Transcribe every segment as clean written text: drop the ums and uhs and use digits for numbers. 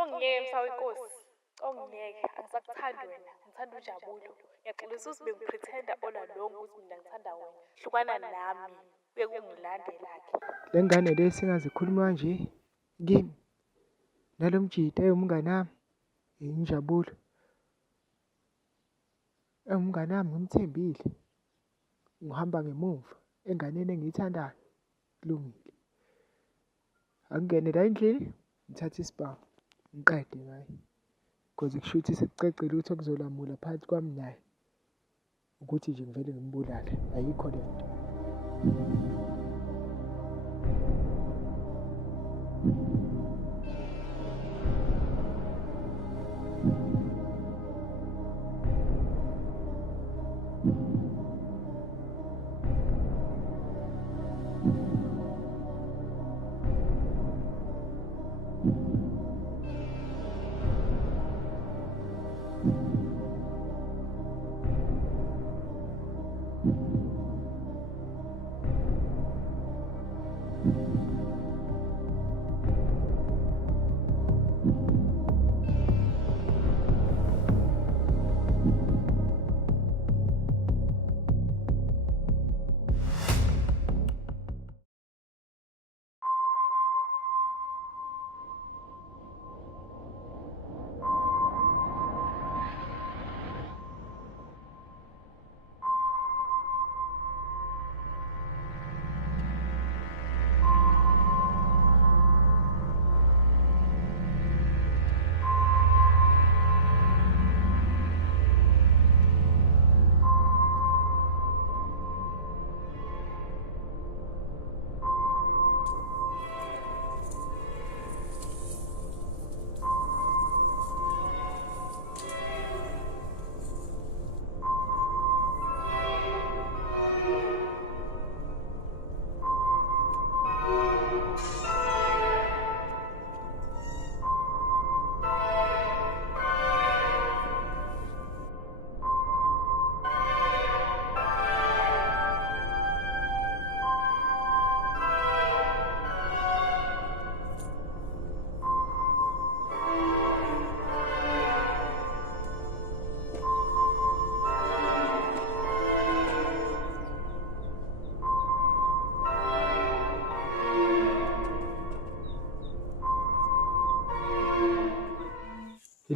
Ongiyeke msawe Nkosi. Ongiyeke, angisakuthandi wena. Ngithanda uJabulo. Ngiyaxolisa ukuthi bengipretenda all along ukuthi mina ngithanda wena. Hlukana nami. Uye kungilandela-ke. Le ngane le singaze ikhuluma kanje kimi nalo mjida umngani wami injabulo. Umngani wami ngimthembile. Ngihamba ngemuva enganeni engiyithandayo. Kulungile. Angingene la endlini ngithathe isibhamu ngiqede ngaye. Because kusho ukuthi sekucacile ukuthi okuzolamula phakathi kwami naye ukuthi nje ngivele ngimbulale. Ayikho le nto.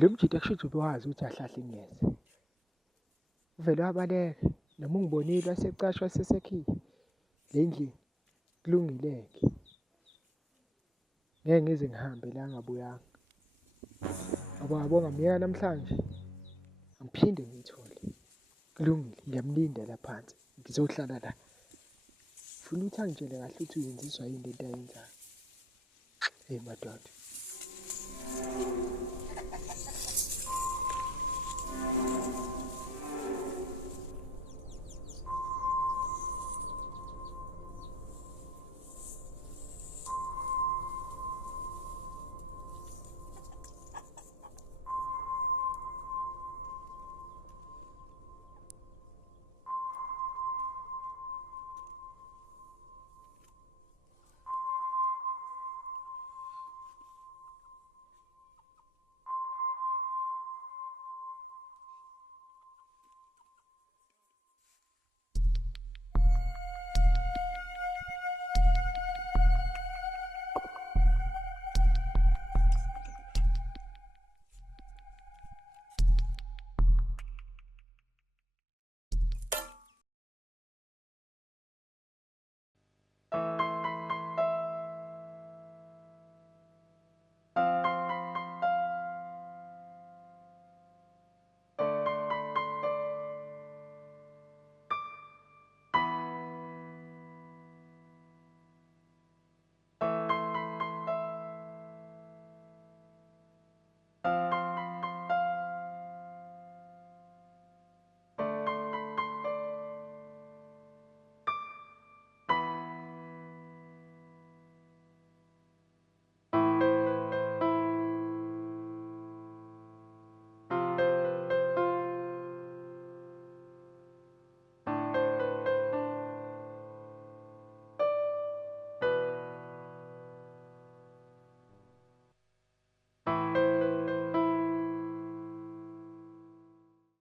Lo mjida kusho ukuthi ubewazi ukuthi ahlahla ingeze. Uvele wabaleka noma ungibonile wasecashwa wasesekhiye le ndlini kulungile-ke. Ngeke ngize ngihambe la ngabuyanga. Ngoba ngamyeka namhlanje angiphinde ngiyithole. Kulungile ngiyamlinda la phansi ngizohlala la. Funa ukuthi angitshele kahle ukuthi uyenziswa yini lento ayenzayo. Hey madoda.